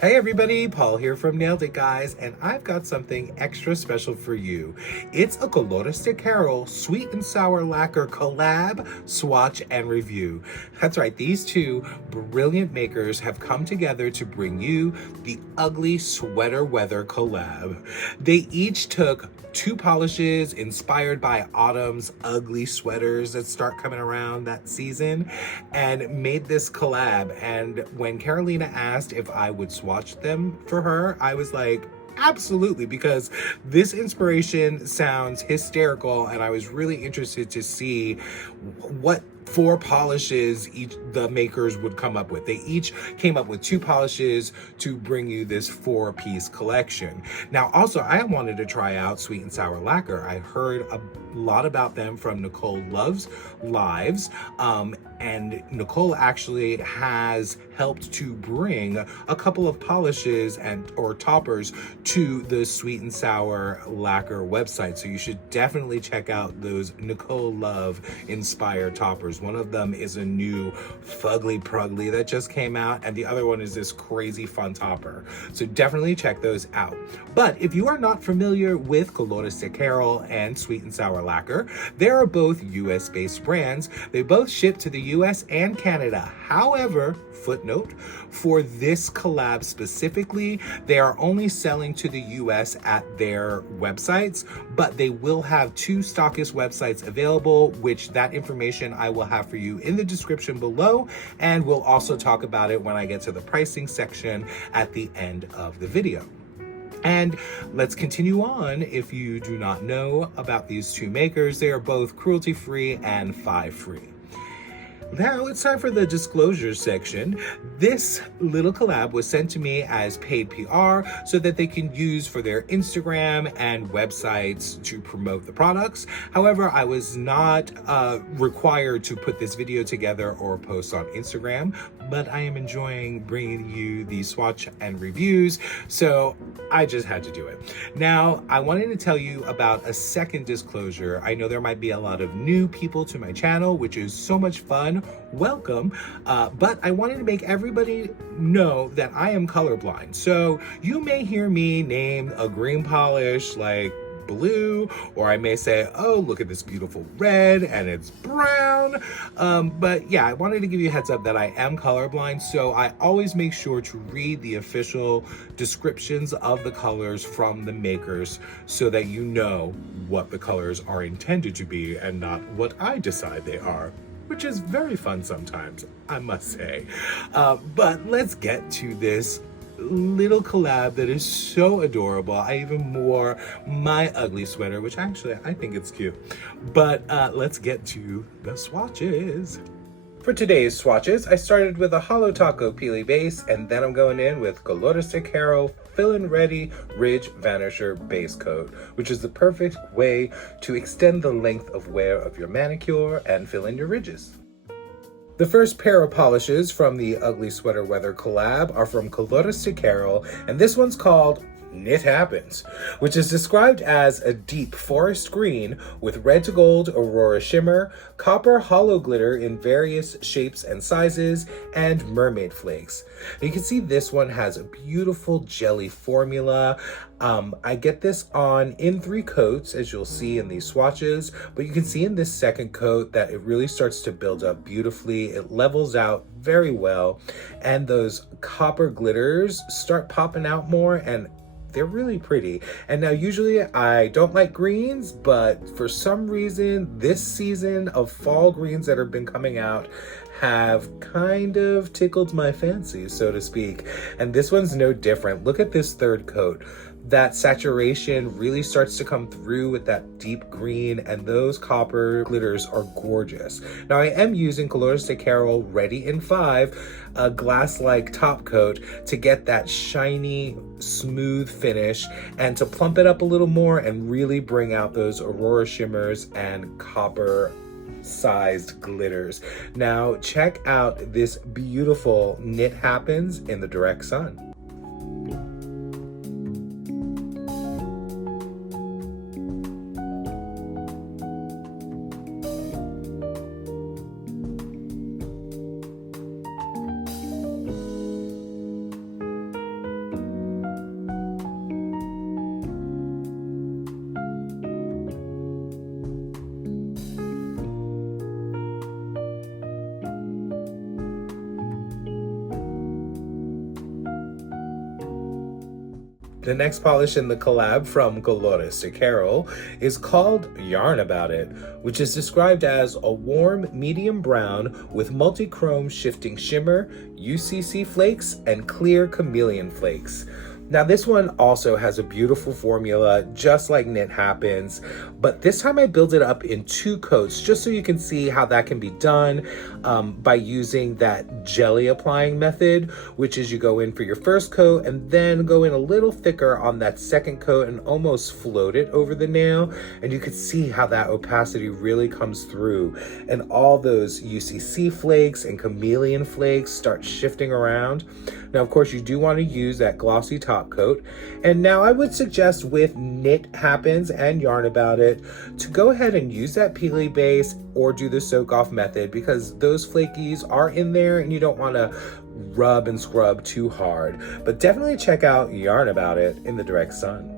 Hey everybody, Paul here from Nailed It Guys, and I've got something extra special for you. It's a Colores de Carol Sweet and Sour Lacquer collab, swatch, and review. That's right, these two brilliant makers have come together to bring you the ugly sweater weather collab. They each took two polishes inspired by autumn's ugly sweaters that start coming around that season and made this collab. And when Carolina asked if I would swatch them for her, I was like, absolutely, because this inspiration sounds hysterical and I was really interested to see what four polishes the makers would come up with. They each came up with two polishes to bring you this 4-piece collection. Now, also, I wanted to try out Sweet and Sour Lacquer. I heard a lot about them from Nicoles Loves Nails, and Nicole actually has helped to bring a couple of polishes or toppers to the Sweet and Sour Lacquer website. So you should definitely check out those Nicole Love inspired toppers. One of them is a new Fugly Prugly that just came out, and the other one is this crazy fun topper. So definitely check those out. But if you are not familiar with Colores de Carol and Sweet and Sour Lacquer, they are both US based brands. They both ship to the US and Canada. However, footnote, for this collab specifically, they are only selling to the US at their websites, but they will have two stockist websites available, which that information I will have for you in the description below, and we'll also talk about it when I get to the pricing section at the end of the video. And let's continue on. If you do not know about these two makers, they are both cruelty-free and five-free. Now it's time for the disclosure section. This little collab was sent to me as paid PR so that they can use for their Instagram and websites to promote the products. However, I was not required to put this video together or post on Instagram, but I am enjoying bringing you the swatch and reviews, so I just had to do it. Now, I wanted to tell you about a second disclosure. I know there might be a lot of new people to my channel, which is so much fun. Welcome, but I wanted to make everybody know that I am colorblind. So you may hear me name a green polish like blue, or I may say, oh, look at this beautiful red and it's brown. But yeah, I wanted to give you a heads up that I am colorblind, so I always make sure to read the official descriptions of the colors from the makers so that you know what the colors are intended to be and not what I decide they are, which is very fun sometimes, I must say. But let's get to this little collab that is so adorable. I even wore my ugly sweater, which actually I think it's cute. But let's get to the swatches. For today's swatches, I started with a Holo Taco Peely Base, and then I'm going in with Colores de Carol Fillin Ready Ridge Vanisher Basecoat, which is the perfect way to extend the length of wear of your manicure and fill in your ridges. The first pair of polishes from the Ugly Sweater Weather collab are from Colores de Carol, and this one's called It Happens, which is described as a deep forest green with red to gold aurora shimmer, copper hollow glitter in various shapes and sizes, and mermaid flakes. You can see this one has a beautiful jelly formula. I get this on in 3 coats, as you'll see in these swatches, but you can see in this second coat that it really starts to build up beautifully. It levels out very well, and those copper glitters start popping out more, and they're really pretty. And now usually I don't like greens, but for some reason this season of fall greens that have been coming out have kind of tickled my fancy, so to speak. And this one's no different. Look at this third coat. That saturation really starts to come through with that deep green, and those copper glitters are gorgeous. Now I am using Colores de Carol Ready in 5, a glass-like top coat, to get that shiny, smooth finish and to plump it up a little more and really bring out those aurora shimmers and copper sized glitters. Now check out this beautiful It Happens in the direct sun. The next polish in the collab from Colores de Carol is called Yarn About It, which is described as a warm medium brown with multi-chrome shifting shimmer, UCC flakes, and clear chameleon flakes. Now this one also has a beautiful formula, just like Knit Happens, but this time I build it up in 2 coats, just so you can see how that can be done by using that jelly applying method, which is you go in for your first coat and then go in a little thicker on that second coat and almost float it over the nail. And you can see how that opacity really comes through and all those UCC flakes and chameleon flakes start shifting around. Now, of course, you do want to use that glossy top coat. And now I would suggest with Knit Happens and Yarn About It to go ahead and use that Peely base or do the soak off method, because those flakies are in there and you don't want to rub and scrub too hard. But definitely check out Yarn About It in the direct sun.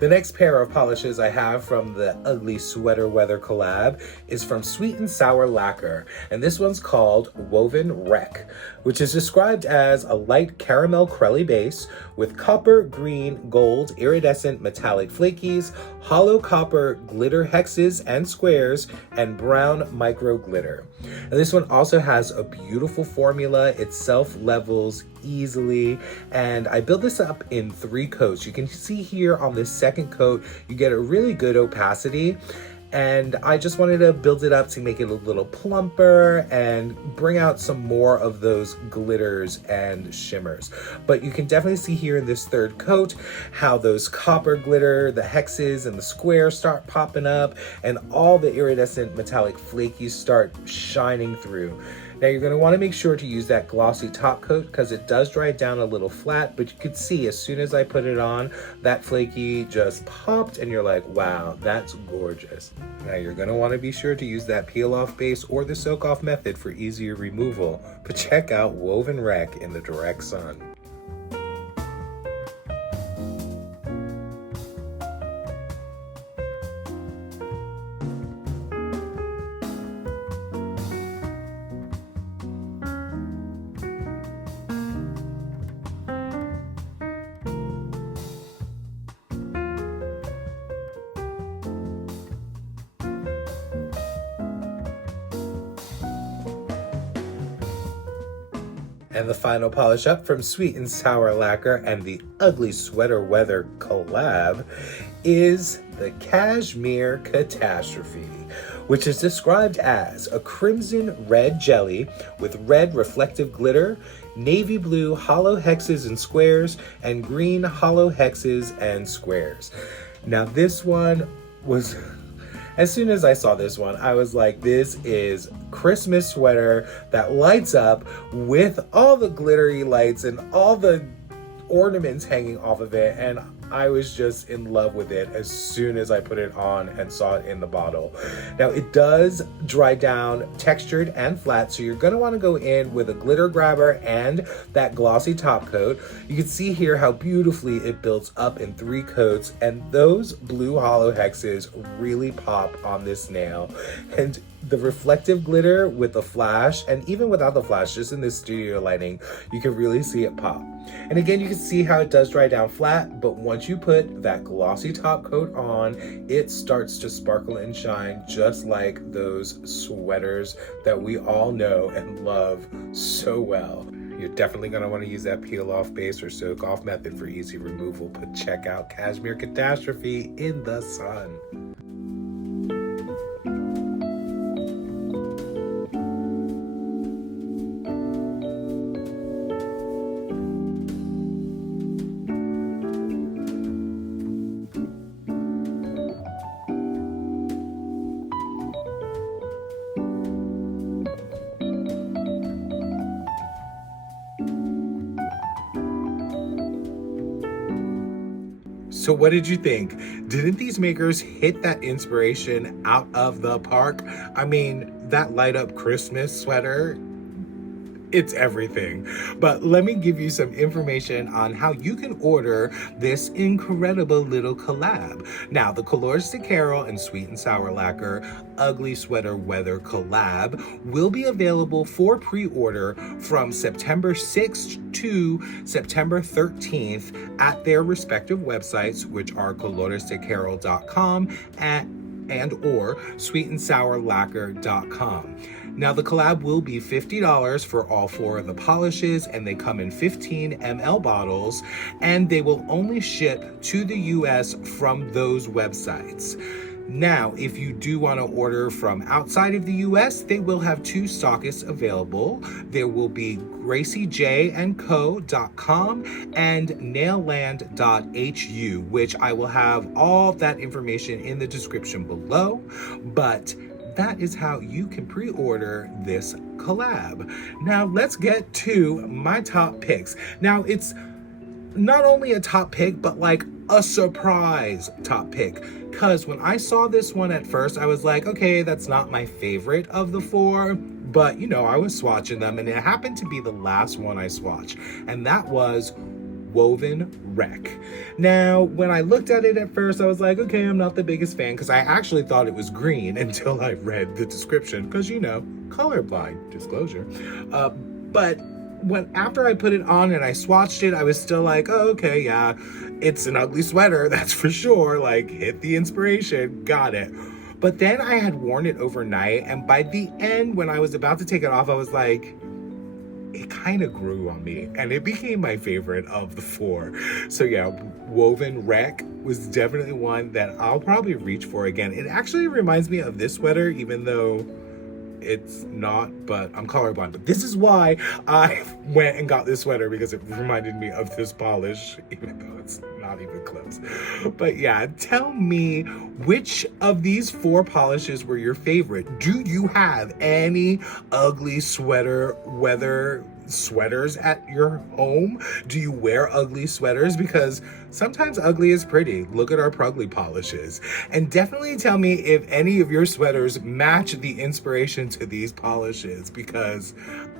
The next pair of polishes I have from the Ugly Sweater Weather collab is from Sweet and Sour Lacquer, and this one's called Woven Wreck, which is described as a light caramel crelly base with copper, green, gold, iridescent metallic flakies, hollow copper glitter hexes and squares, and brown micro glitter. And this one also has a beautiful formula. It self-levels easily, and I built this up in 3 coats. You can see here on this second coat, you get a really good opacity, and I just wanted to build it up to make it a little plumper and bring out some more of those glitters and shimmers. But you can definitely see here in this 3rd coat how those copper glitter, the hexes and the squares start popping up, and all the iridescent metallic flakies start shining through. Now you're going to want to make sure to use that glossy top coat because it does dry down a little flat, but you could see as soon as I put it on, that flaky just popped and you're like, wow, that's gorgeous. Now you're going to want to be sure to use that peel off base or the soak off method for easier removal, but check out Woven Wreck in the direct sun. And the final polish up from Sweet and Sour Lacquer and the Ugly Sweater Weather collab is the Cashmere Catastrophe, which is described as a crimson red jelly with red reflective glitter, navy blue hollow hexes and squares, and green hollow hexes and squares. Now this one was... As soon as I saw this one, I was like, this is Christmas sweater that lights up with all the glittery lights and all the ornaments hanging off of it, and I was just in love with it as soon as I put it on and saw it in the bottle. Now it does dry down textured and flat, so you're going to want to go in with a glitter grabber and that glossy top coat. You can see here how beautifully it builds up in 3 coats, and those blue hollow hexes really pop on this nail. And the reflective glitter with the flash, and even without the flash, just in this studio lighting, you can really see it pop. And again, you can see how it does dry down flat, but once you put that glossy top coat on, it starts to sparkle and shine just like those sweaters that we all know and love so well. You're definitely going to want to use that peel off base or soak off method for easy removal, but check out Cashmere Catastrophe in the sun. So what did you think? Didn't these makers hit that inspiration out of the park? I mean, that light up Christmas sweater, it's everything. But let me give you some information on how you can order this incredible little collab. Now, the Colores de Carol and Sweet and Sour Lacquer Ugly Sweater Weather collab will be available for pre-order from September 6th to September 13th at their respective websites, which are coloresdecarol.com and or sweetandsourlacquer.com. Now, the collab will be $50 for all 4 of the polishes, and they come in 15 ml bottles, and they will only ship to the US from those websites. Now, if you do want to order from outside of the US, they will have 2 stockists available. There will be gracieJ&co.com and nailland.hu, which I will have all that information in the description below. But that is how you can pre-order this collab. Now let's get to my top picks. Now it's not only a top pick, but like a surprise top pick. Because when I saw this one at first, I was like, okay, that's not my favorite of the 4. But you know, I was swatching them and it happened to be the last one I swatched. And that was Woven Wreck. Now, when I looked at it at first, I was like, okay, I'm not the biggest fan, because I actually thought it was green until I read the description, because you know, colorblind, disclosure. But after I put it on and I swatched it, I was still like, oh, okay, yeah, it's an ugly sweater, that's for sure. Like, hit the inspiration, got it. But then I had worn it overnight, and by the end, when I was about to take it off, I was like, it kind of grew on me, and it became my favorite of the 4. So yeah, Woven Wreck was definitely one that I'll probably reach for again. It actually reminds me of this sweater, even though it's not, but I'm colorblind. But this is why I went and got this sweater, because it reminded me of this polish, even though it's not even close. But yeah, tell me, which of these 4 polishes were your favorite? Do you have any ugly sweater weather sweaters at your home? Do you wear ugly sweaters? Because sometimes ugly is pretty. Look at our Prugly polishes. And definitely tell me if any of your sweaters match the inspiration to these polishes, because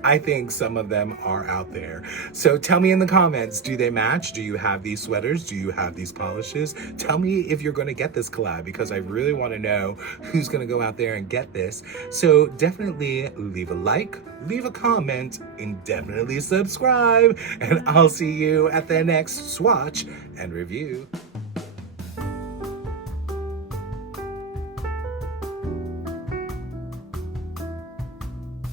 I think some of them are out there. So tell me in the comments, do they match? Do you have these sweaters? Do you have these polishes? Tell me if you're going to get this collab, because I really want to know who's going to go out there and get this. So definitely leave a like, leave a comment, and definitely subscribe, and I'll see you at the next swatch and review.